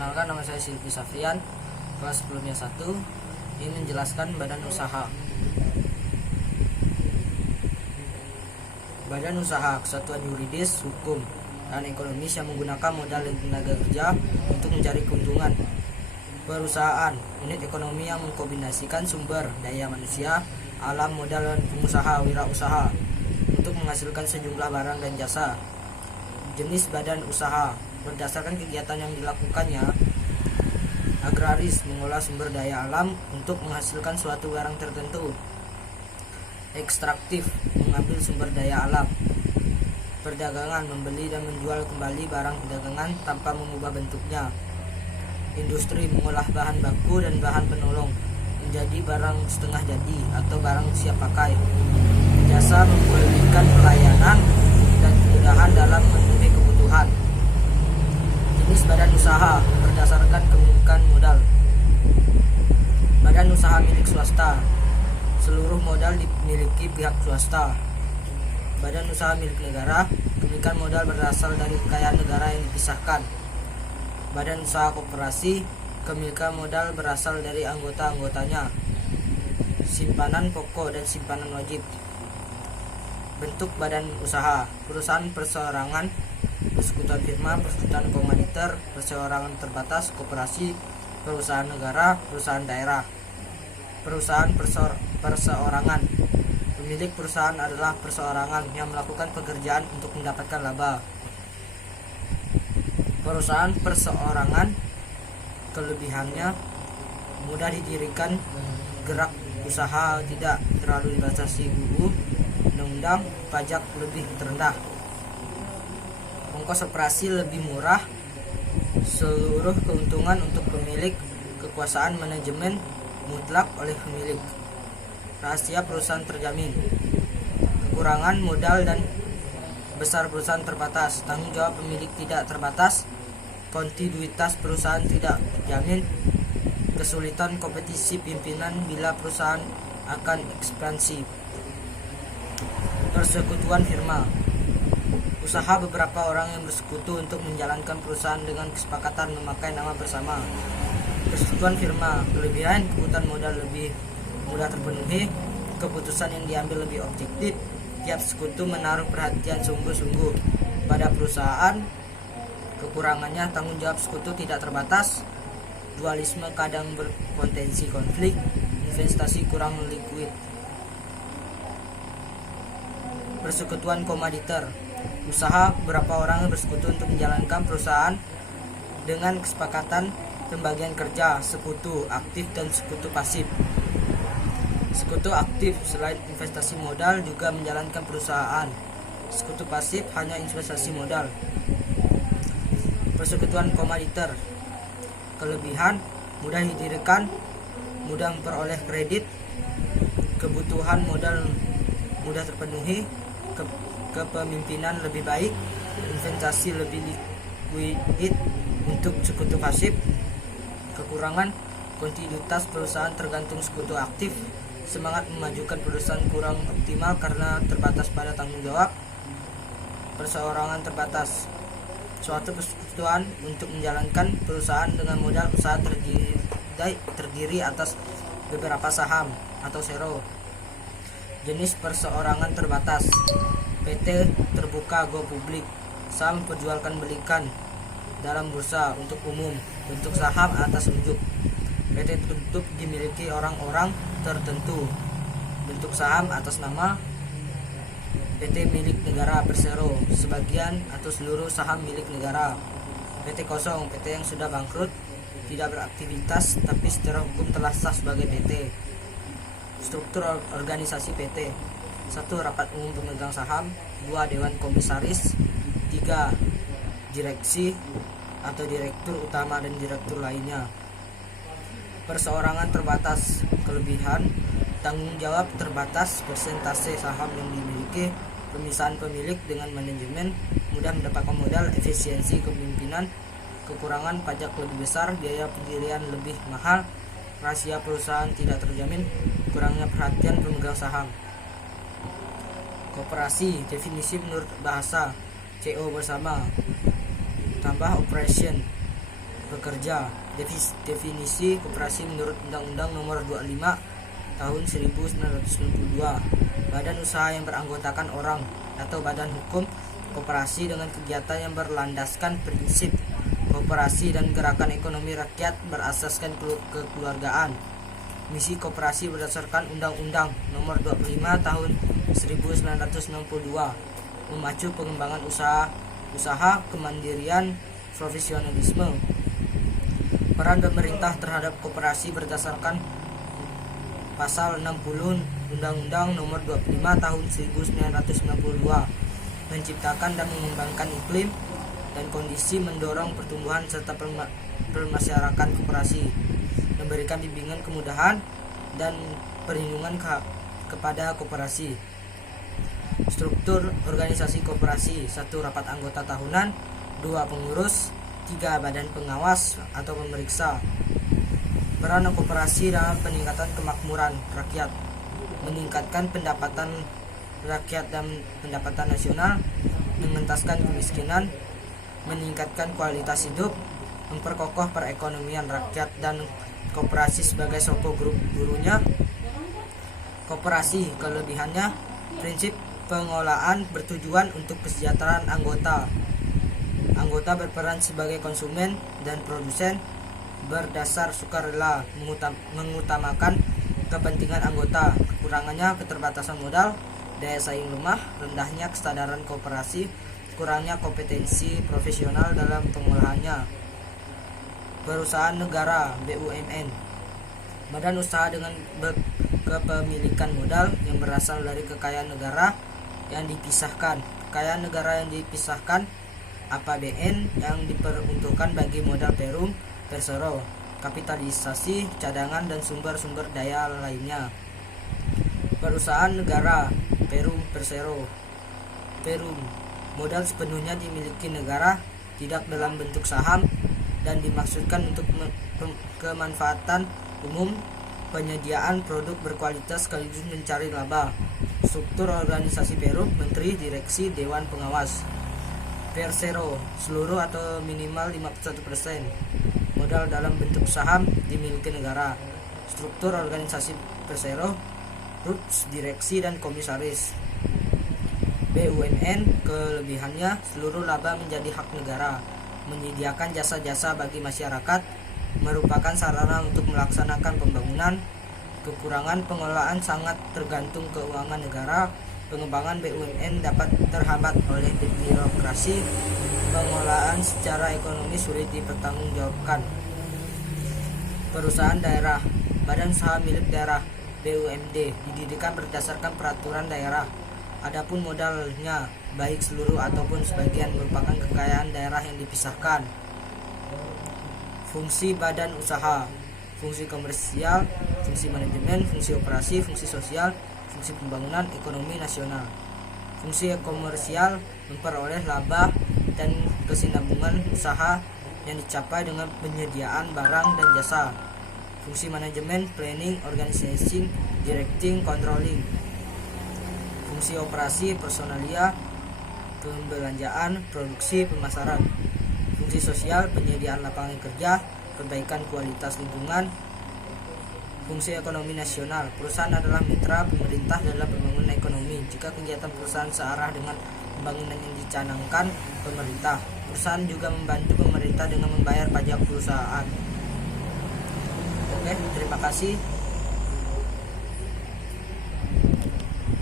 Perkenalkan, nama saya Silvi Safrian, kelas 10-1. Ini menjelaskan badan usaha. Badan usaha, kesatuan yuridis, hukum, dan ekonomis yang menggunakan modal dan tenaga kerja untuk mencari keuntungan. Perusahaan, unit ekonomi yang mengkombinasikan sumber daya manusia, alam, modal, dan pengusaha wirausaha untuk menghasilkan sejumlah barang dan jasa. Jenis badan usaha berdasarkan kegiatan yang dilakukannya. Agraris, mengolah sumber daya alam untuk menghasilkan suatu barang tertentu. Ekstraktif, mengambil sumber daya alam. Perdagangan, membeli dan menjual kembali barang dagangan tanpa mengubah bentuknya. Industri, mengolah bahan baku dan bahan penolong menjadi barang setengah jadi atau barang siap pakai. Jasa, memberikan pelayanan dan kemudahan dalam memenuhi kebutuhan. Jenis badan usaha berdasarkan kepemilikan modal. Badan usaha milik swasta, seluruh modal dimiliki pihak swasta. Badan usaha milik negara, kepemilikan modal berasal dari kekayaan negara yang dipisahkan. Badan usaha koperasi, kepemilikan modal berasal dari anggota-anggotanya. Simpanan pokok dan simpanan wajib. Bentuk badan usaha: perusahaan perseorangan, persekutuan firma, persekutuan komaniter, perseorangan terbatas, koperasi, perusahaan negara, perusahaan daerah. Perusahaan perseorangan, pemilik perusahaan adalah perseorangan yang melakukan pekerjaan untuk mendapatkan laba. Perusahaan perseorangan, kelebihannya mudah didirikan, gerak usaha tidak terlalu dibatasi buku undang-undang, pajak lebih terendah, ongkos operasi lebih murah, seluruh keuntungan untuk pemilik, kekuasaan manajemen mutlak oleh pemilik, rahasia perusahaan terjamin. Kekurangan modal dan besar perusahaan terbatas, tanggung jawab pemilik tidak terbatas, kontinuitas perusahaan tidak terjamin, kesulitan kompetisi pimpinan bila perusahaan akan ekspansi. Persekutuan firma, usaha beberapa orang yang bersekutu untuk menjalankan perusahaan dengan kesepakatan memakai nama bersama. Persekutuan firma, kelebihan kebutuhan modal lebih mudah terpenuhi, keputusan yang diambil lebih objektif, tiap sekutu menaruh perhatian sungguh-sungguh pada perusahaan. Kekurangannya, tanggung jawab sekutu tidak terbatas, dualisme kadang berpotensi konflik, investasi kurang liquid. Persekutuan komanditer, usaha beberapa orang yang bersekutu untuk menjalankan perusahaan dengan kesepakatan pembagian kerja. Sekutu aktif dan sekutu pasif. Sekutu aktif selain investasi modal juga menjalankan perusahaan. Sekutu pasif hanya investasi modal. Persekutuan komanditer, kelebihan mudah didirikan, mudah memperoleh kredit, kebutuhan modal mudah terpenuhi, kepemimpinan lebih baik, investasi lebih liquid untuk sekutu pasif. Kekurangan, kontinuitas perusahaan tergantung sekutu aktif, semangat memajukan perusahaan kurang optimal karena terbatas pada tanggung jawab. Perseorangan terbatas, suatu persekutuan untuk menjalankan perusahaan dengan modal usaha terdiri atas beberapa saham atau sero. Jenis perseorangan terbatas: PT terbuka go publik, saham perjualkan belikan dalam bursa untuk umum, bentuk saham atas unjuk. PT tertutup dimiliki orang-orang tertentu, bentuk saham atas nama. PT milik negara bersero, sebagian atau seluruh saham milik negara. PT kosong, PT yang sudah bangkrut, tidak beraktivitas tapi secara hukum telah sah sebagai PT. Struktur organisasi PT: 1. Rapat umum pemegang saham, 2. Dewan komisaris, 3. Direksi atau direktur utama dan direktur lainnya. Perseorangan terbatas, kelebihan, tanggung jawab terbatas, persentase saham yang dimiliki, pemisahan pemilik dengan manajemen, mudah mendapatkan modal, efisiensi kepemimpinan. Kekurangan, pajak lebih besar, biaya pendirian lebih mahal, rahasia perusahaan tidak terjamin, kurangnya perhatian pemegang saham. Koperasi, definisi menurut bahasa CO bersama tambah operation, pekerja. Definisi koperasi menurut Undang-Undang Nomor 25 Tahun 1992. Badan usaha yang beranggotakan orang atau badan hukum koperasi dengan kegiatan yang berlandaskan prinsip koperasi dan gerakan ekonomi rakyat berasaskan kekeluargaan. Misi koperasi berdasarkan Undang-Undang Nomor 25 Tahun 1962 memacu pengembangan usaha kemandirian, profesionalisme. Peran pemerintah terhadap koperasi berdasarkan Pasal 60 Undang-Undang Nomor 25 Tahun 1992 menciptakan dan mengembangkan iklim dan kondisi mendorong pertumbuhan serta permasyarakatan koperasi, memberikan bimbingan kemudahan dan perlindungan kepada koperasi. Struktur organisasi koperasi: 1. Rapat anggota tahunan, 2. Pengurus, 3. Badan pengawas atau pemeriksa. Peran koperasi dalam peningkatan kemakmuran rakyat: meningkatkan pendapatan rakyat dan pendapatan nasional, mengentaskan kemiskinan, meningkatkan kualitas hidup, memperkokoh perekonomian rakyat dan koperasi sebagai soko gurunya. Koperasi kelebihannya: prinsip pengolahan bertujuan untuk kesejahteraan anggota. Anggota berperan sebagai konsumen dan produsen berdasar sukarela, mengutamakan kepentingan anggota. Kekurangannya: keterbatasan modal, daya saing lemah, rendahnya kesadaran koperasi, kurangnya kompetensi profesional dalam pengolahannya. Perusahaan negara (BUMN), badan usaha dengan kepemilikan modal yang berasal dari kekayaan negara yang dipisahkan. Kekayaan negara yang dipisahkan APBN yang diperuntukkan bagi modal perum, persero, kapitalisasi, cadangan, dan sumber-sumber daya lainnya. Perusahaan negara perum, persero. Perum, modal sepenuhnya dimiliki negara, tidak dalam bentuk saham, dan dimaksudkan untuk kemanfaatan umum, penyediaan produk berkualitas sekaligus mencari laba. Struktur organisasi perum: menteri, direksi, dewan pengawas. Persero, seluruh atau minimal 51% modal dalam bentuk saham dimiliki negara. Struktur organisasi persero: rut, direksi, dan komisaris. BUMN kelebihannya: seluruh laba menjadi hak negara, menyediakan jasa-jasa bagi masyarakat, merupakan sarana untuk melaksanakan pembangunan. Kekurangan: pengelolaan sangat tergantung keuangan negara. Pengembangan BUMN dapat terhambat oleh birokrasi. Pengelolaan secara ekonomi sulit dipertanggungjawabkan. Perusahaan daerah, badan usaha milik daerah BUMD, didirikan berdasarkan peraturan daerah. Adapun modalnya, baik seluruh ataupun sebagian, merupakan kekayaan daerah yang dipisahkan. Fungsi badan usaha: fungsi komersial, fungsi manajemen, fungsi operasi, fungsi sosial, fungsi pembangunan ekonomi nasional. Fungsi komersial: memperoleh laba dan kesinambungan usaha yang dicapai dengan penyediaan barang dan jasa. Fungsi manajemen: planning, organizing, directing, controlling. Fungsi operasi: personalia, pembelanjaan, produksi, pemasaran. Fungsi sosial: penyediaan lapangan kerja, perbaikan kualitas lingkungan. Fungsi ekonomi nasional: perusahaan adalah mitra pemerintah dalam pembangunan ekonomi. Jika kegiatan perusahaan searah dengan pembangunan yang dicanangkan pemerintah, perusahaan juga membantu pemerintah dengan membayar pajak perusahaan. Oke, terima kasih.